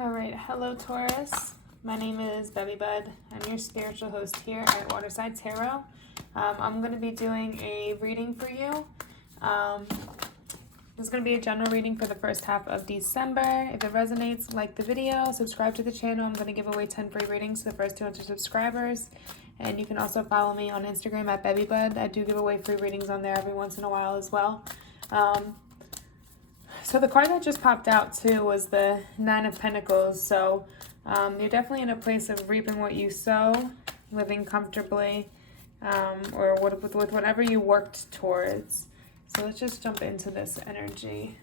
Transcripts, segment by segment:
All right, hello Taurus. My name is bevybud. I'm your spiritual host here at Waterside Tarot. I'm going to be doing a reading for you. This is going to be a general reading for the first half of December. If it resonates, like the video, subscribe to the channel. I'm going to give away 10 free readings to the first 200 subscribers. And you can also follow me on Instagram at bevybud. I do give away free readings on there every once in a while as well. So the card that just popped out too was the Nine of Pentacles. So you're definitely in a place of reaping what you sow, living comfortably, or with whatever you worked towards. So let's just jump into this energy.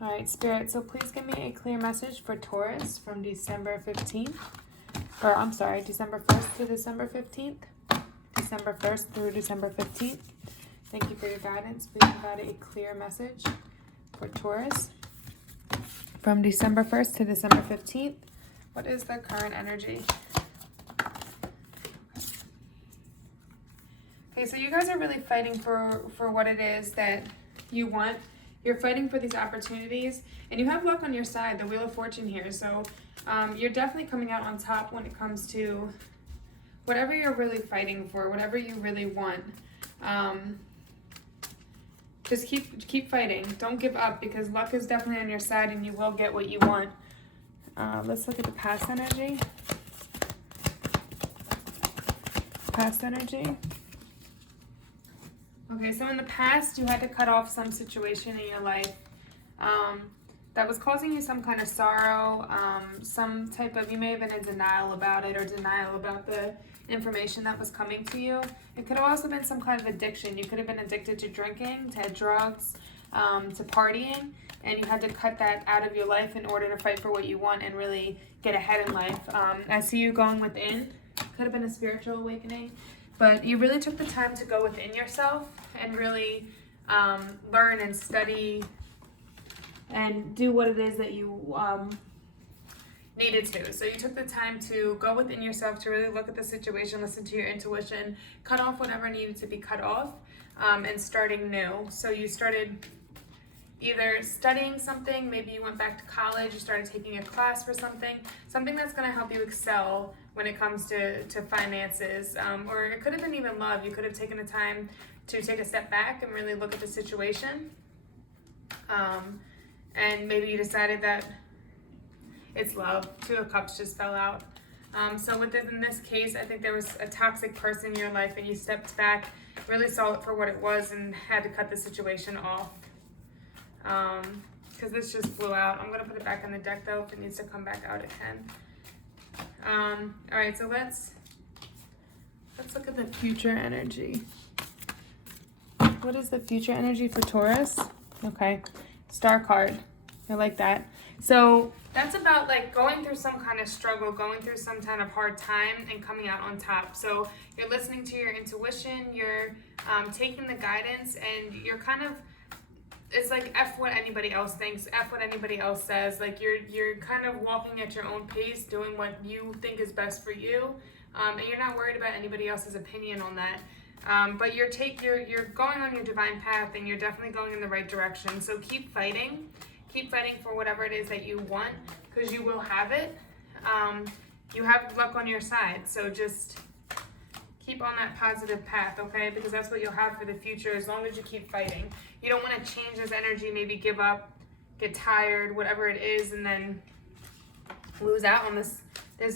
All right, Spirit, so please give me a clear message for Taurus from December 15th. Or I'm sorry, December 1st to December 15th. December 1st through December 15th. Thank you for your guidance. Please provide a clear message for Taurus from December 1st to December 15th. What is the current energy? Okay, so you guys are really fighting for what it is that you want. You're fighting for these opportunities, and you have luck on your side, the Wheel of Fortune here. So you're definitely coming out on top when it comes to whatever you're really fighting for, whatever you really want. Just keep fighting. Don't give up, because luck is definitely on your side and you will get what you want. Let's look at the past energy. Past energy. Okay, so in the past you had to cut off some situation in your life that was causing you some kind of sorrow, some type of, you may have been in denial about it or denial about the information that was coming to you. It could have also been some kind of addiction. You could have been addicted to drinking, to drugs, to partying, and you had to cut that out of your life in order to fight for what you want and really get ahead in life. I see you going within. Could have been a spiritual awakening, but you really took the time to go within yourself and really learn and study and do what it is that you needed to. So you took the time to go within yourself, to really look at the situation, listen to your intuition, cut off whatever needed to be cut off, and starting new. So you started either studying something, maybe you went back to college, you started taking a class for something that's going to help you excel when it comes to finances, or it could have been even love. You could have taken the time to take a step back and really look at the situation, and maybe you decided that it's love. Two of Cups just fell out. So in this case, I think there was a toxic person in your life and you stepped back, really saw it for what it was, and had to cut the situation off. Because this just flew out. I'm going to put it back on the deck though. If it needs to come back out, it can. All right, so let's look at the future energy. What is the future energy for Taurus? Okay, Star card. I like that. So that's about like going through some kind of struggle, going through some kind of hard time and coming out on top. So you're listening to your intuition, you're taking the guidance, and you're kind of, it's like F what anybody else thinks, F what anybody else says. Like you're kind of walking at your own pace, doing what you think is best for you, and you're not worried about anybody else's opinion on that. But you're going on your divine path, and you're definitely going in the right direction. So keep fighting. Keep fighting for whatever it is that you want, because you will have it. You have luck on your side, so just keep on that positive path, okay? Because that's what you'll have for the future as long as you keep fighting. You don't want to change this energy, maybe give up, get tired, whatever it is, and then lose out on this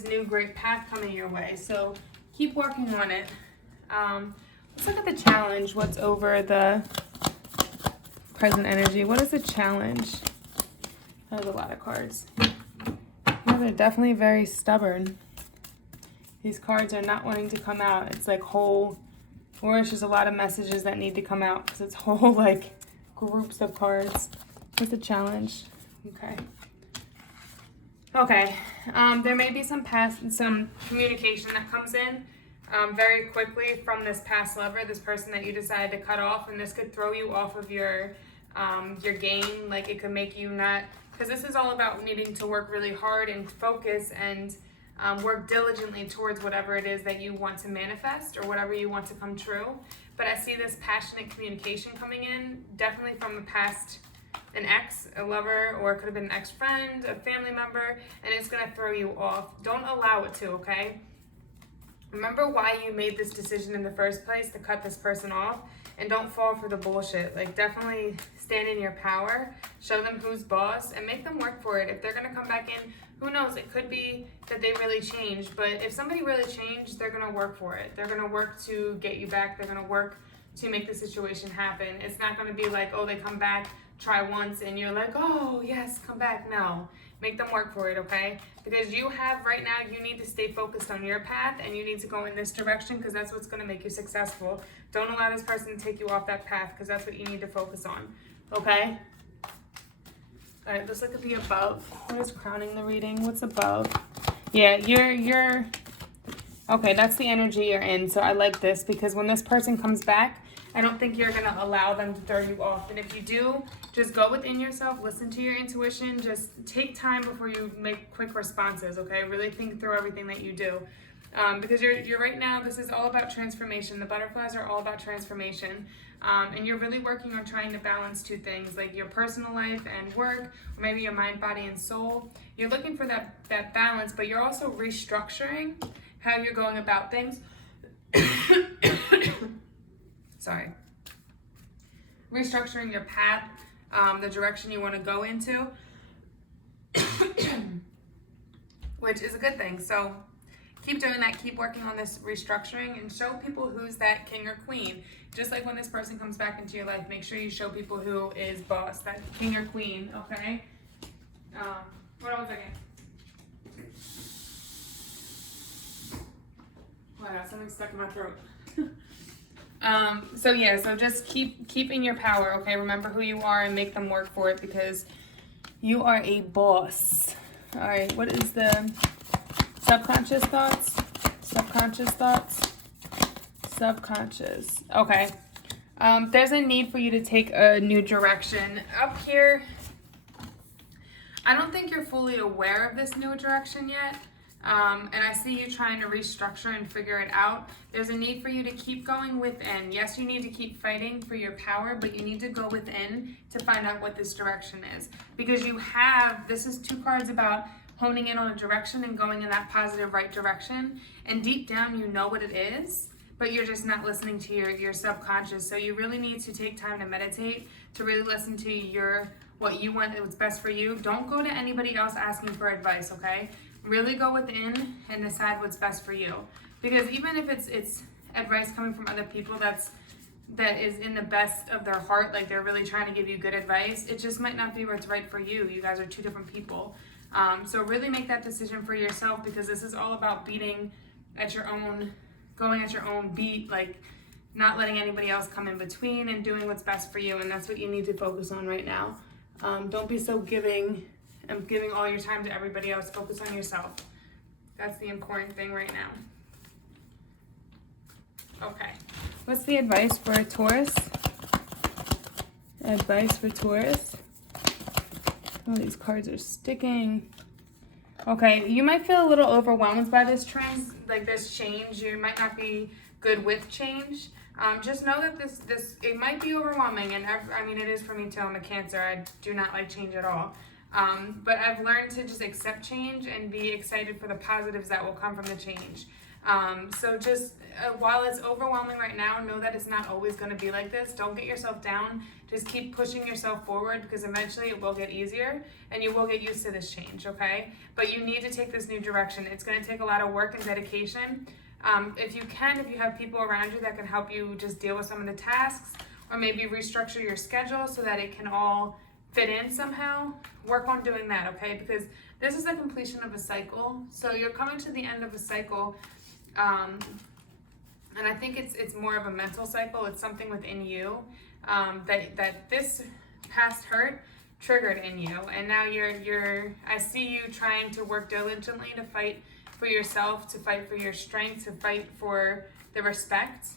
new great path coming your way. So keep working on it. Let's look at the challenge. What's over the present energy? What is the challenge? There's a lot of cards. Yeah, they're definitely very stubborn. These cards are not wanting to come out. It's like whole, or it's just a lot of messages that need to come out, because it's whole like groups of cards. What's the challenge? Okay. Okay. There may be some communication that comes in very quickly from this past lover, this person that you decided to cut off, and this could throw you off of your game. Like it could make you not, because this is all about needing to work really hard and focus and work diligently towards whatever it is that you want to manifest or whatever you want to come true. But I see this passionate communication coming in, definitely from a past an ex, a lover, or it could have been an ex-friend, a family member, and it's going to throw you off. Don't allow it to, okay? Remember why you made this decision in the first place, to cut this person off, and don't fall for the bullshit. Like, definitely stand in your power, show them who's boss, and make them work for it. If they're going to come back in, who knows? It could be that they really changed, but if somebody really changed, they're going to work for it. They're going to work to get you back. They're going to work to make the situation happen. It's not going to be like, oh, they come back, try once, and you're like, oh, yes, come back. No. Make them work for it, okay? Because you have, right now, you need to stay focused on your path, and you need to go in this direction because that's what's going to make you successful. Don't allow this person to take you off that path because that's what you need to focus on, okay? All right, let's look at the above. What is crowning the reading? What's above? Yeah, you're okay, that's the energy you're in. So I like this because when this person comes back, I don't think you're going to allow them to throw you off. And if you do, just go within yourself, listen to your intuition, just take time before you make quick responses, okay? Really think through everything that you do. Because you're right now, this is all about transformation. The butterflies are all about transformation. And you're really working on trying to balance two things, like your personal life and work, or maybe your mind, body, and soul. You're looking for that balance, but you're also restructuring how you're going about things. Sorry. Restructuring your path, the direction you want to go into, which is a good thing. So keep doing that. Keep working on this restructuring and show people who's that king or queen. Just like when this person comes back into your life, make sure you show people who is boss, that king or queen, okay? Hold on a second. Oh, I got something stuck in my throat. So yeah, so just keep in your power, okay? Remember who you are and make them work for it because you are a boss. All right, what is the subconscious thoughts? Subconscious thoughts? Subconscious. Okay. There's a need for you to take a new direction. Up here, I don't think you're fully aware of this new direction yet. And I see you trying to restructure and figure it out. There's a need for you to keep going within. Yes, you need to keep fighting for your power, but you need to go within to find out what this direction is. Because this is two cards about honing in on a direction and going in that positive right direction. And deep down, you know what it is, but you're just not listening to your subconscious. So you really need to take time to meditate, to really listen to what you want, what's best for you. Don't go to anybody else asking for advice, okay? Really go within and decide what's best for you. Because even if it's advice coming from other people that is in the best of their heart, like they're really trying to give you good advice, it just might not be what's right for you. You guys are two different people. So really make that decision for yourself because this is all about going at your own beat, like not letting anybody else come in between and doing what's best for you. And that's what you need to focus on right now. Don't be so giving all your time to everybody else. Focus on yourself. That's the important thing right now. Okay. What's the advice for a Taurus? Advice for Taurus. Oh, these cards are sticking. Okay, you might feel a little overwhelmed by this this change. You might not be good with change. Just know that it might be overwhelming, and I mean it is for me too. I'm a Cancer. I do not like change at all. But I've learned to just accept change and be excited for the positives that will come from the change. So just while it's overwhelming right now, know that it's not always going to be like this. Don't get yourself down. Just keep pushing yourself forward because eventually it will get easier and you will get used to this change, okay? But you need to take this new direction. It's going to take a lot of work and dedication. If you have people around you that can help you just deal with some of the tasks or maybe restructure your schedule so that it can all fit in somehow, work on doing that, okay? Because this is a completion of a cycle. So you're coming to the end of a cycle. And I think it's more of a mental cycle. It's something within you that this past hurt triggered in you, and now I see you trying to work diligently to fight for yourself, to fight for your strength, to fight for the respect,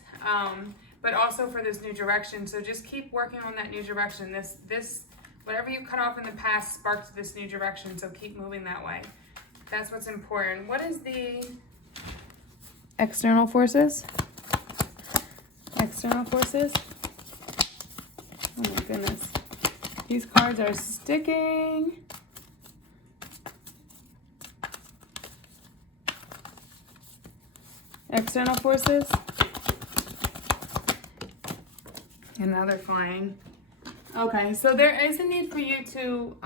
but also for this new direction. So just keep working on that new direction. This whatever you cut off in the past sparked this new direction. So keep moving that way. That's what's important. What is the external forces? External forces? Oh my goodness. These cards are sticking. External forces. And now they're flying. Okay, so there is a need for you to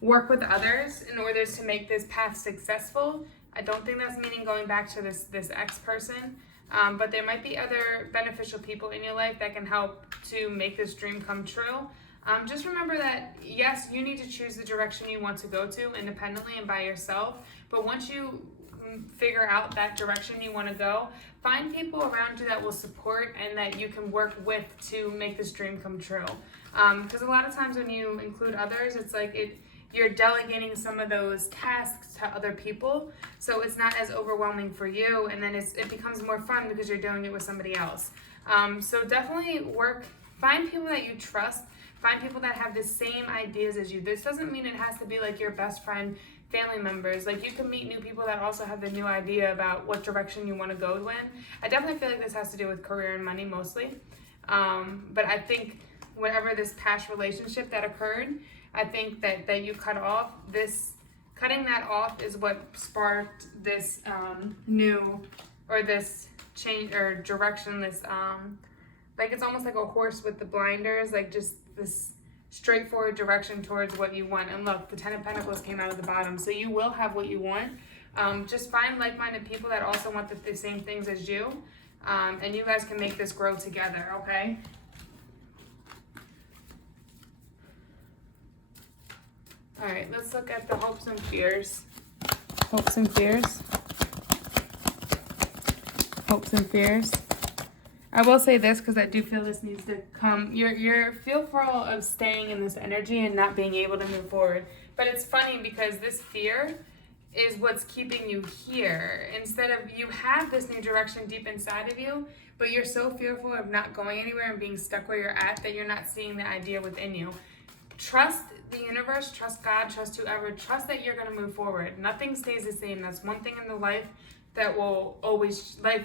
work with others in order to make this path successful. I don't think that's meaning going back to this ex-person, but there might be other beneficial people in your life that can help to make this dream come true. Just remember that, yes, you need to choose the direction you want to go to independently and by yourself, but once you figure out that direction you want to go, find people around you that will support and that you can work with to make this dream come true. Because a lot of times when you include others, it's like you're delegating some of those tasks to other people, so it's not as overwhelming for you, and then it becomes more fun because you're doing it with somebody else. So definitely find people that you trust, find people that have the same ideas as you. This doesn't mean it has to be like your best friend, family members. Like, you can meet new people that also have the new idea about what direction you want to go in. I definitely feel like this has to do with career and money mostly. But I think whatever this past relationship that occurred, I think that you cut off, cutting that off is what sparked this new, or this change or direction, this like it's almost like a horse with the blinders, like just this straightforward direction towards what you want. And look, the 10 of Pentacles came out of the bottom, so you will have what you want. Just find like-minded people that also want the same things as you, and you guys can make this grow together, okay? All right, let's look at the hopes and fears. Hopes and fears. Hopes and fears. I will say this because I do feel this needs to come. You're fearful of staying in this energy and not being able to move forward. But it's funny because this fear is what's keeping you here. Instead of, you have this new direction deep inside of you, but you're so fearful of not going anywhere and being stuck where you're at that you're not seeing the idea within you. Trust the universe, trust God, trust whoever, trust that you're going to move forward. Nothing stays the same. That's one thing in the life that will always, life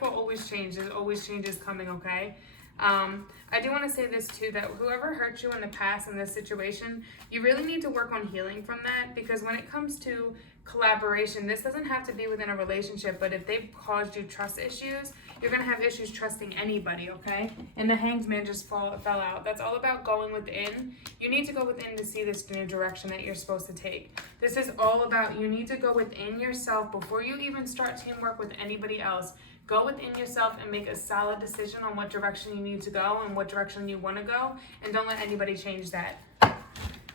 will always change. There's always changes coming, okay? I do want to say this too, that whoever hurt you in the past in this situation, you really need to work on healing from that, because when it comes to collaboration, this doesn't have to be within a relationship, but if they've caused you trust issues, you're going to have issues trusting anybody, okay? And the Hanged Man just fell out. That's all about going within. You need to go within to see this new direction that you're supposed to take. This is all about, you need to go within yourself before you even start teamwork with anybody else. Go within yourself and make a solid decision on what direction you need to go and what direction you want to go, and don't let anybody change that.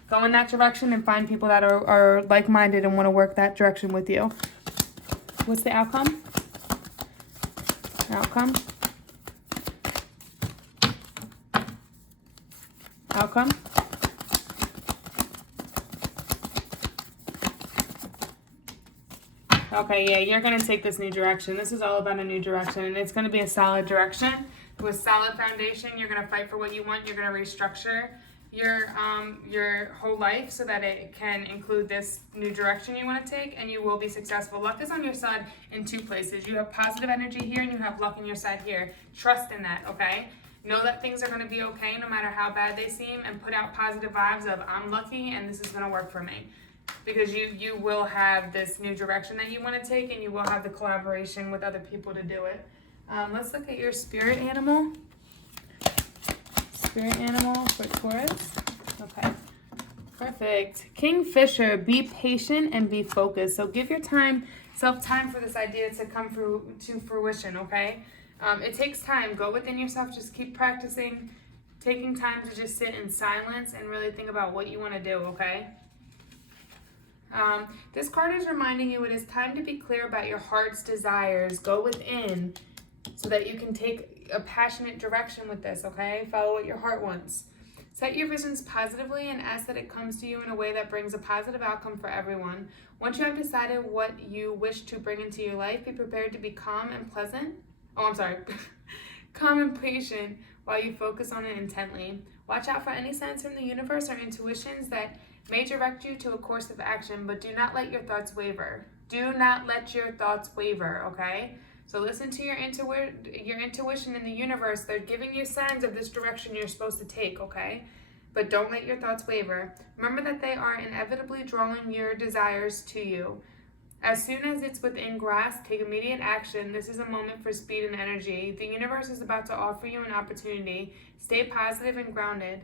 Go in that direction and find people that are like-minded and want to work that direction with you. What's the outcome? Outcome? Outcome? Okay, yeah, you're going to take this new direction. This is all about a new direction, and it's going to be a solid direction with solid foundation. You're going to fight for what you want. You're going to restructure your whole life so that it can include this new direction you want to take, and you will be successful. Luck is on your side in two places. You have positive energy here, and you have luck on your side here. Trust in that, okay? Know that things are going to be okay no matter how bad they seem, and put out positive vibes of, I'm lucky and this is going to work for me. Because you will have this new direction that you want to take, and you will have the collaboration with other people to do it. Let's look at your spirit animal. Spirit animal for Taurus. Okay, perfect. Kingfisher, be patient and be focused. So give yourself time for this idea to come to fruition, okay? It takes time. Go within yourself. Just keep practicing, taking time to just sit in silence and really think about what you want to do, okay? This card is reminding you it is time to be clear about your heart's desires. Go within so that you can take a passionate direction with this, okay? Follow what your heart wants. Set your visions positively and ask that it comes to you in a way that brings a positive outcome for everyone. Once you have decided what you wish to bring into your life, be prepared to be calm and pleasant. Calm and patient while you focus on it intently. Watch out for any signs from the universe or intuitions that may direct you to a course of action, but do not let your thoughts waver. Do not let your thoughts waver, okay? So listen to your intuition in the universe. They're giving you signs of this direction you're supposed to take, okay? but don't let your thoughts waver. Remember that they are inevitably drawing your desires to you. As soon as it's within grasp, take immediate action. This is a moment for speed and energy. The universe is about to offer you an opportunity. Stay positive and grounded.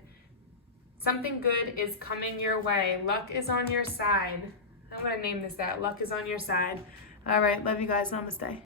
Something good is coming your way. Luck is on your side. I'm going to name this that. Luck is on your side. All right. Love you guys. Namaste.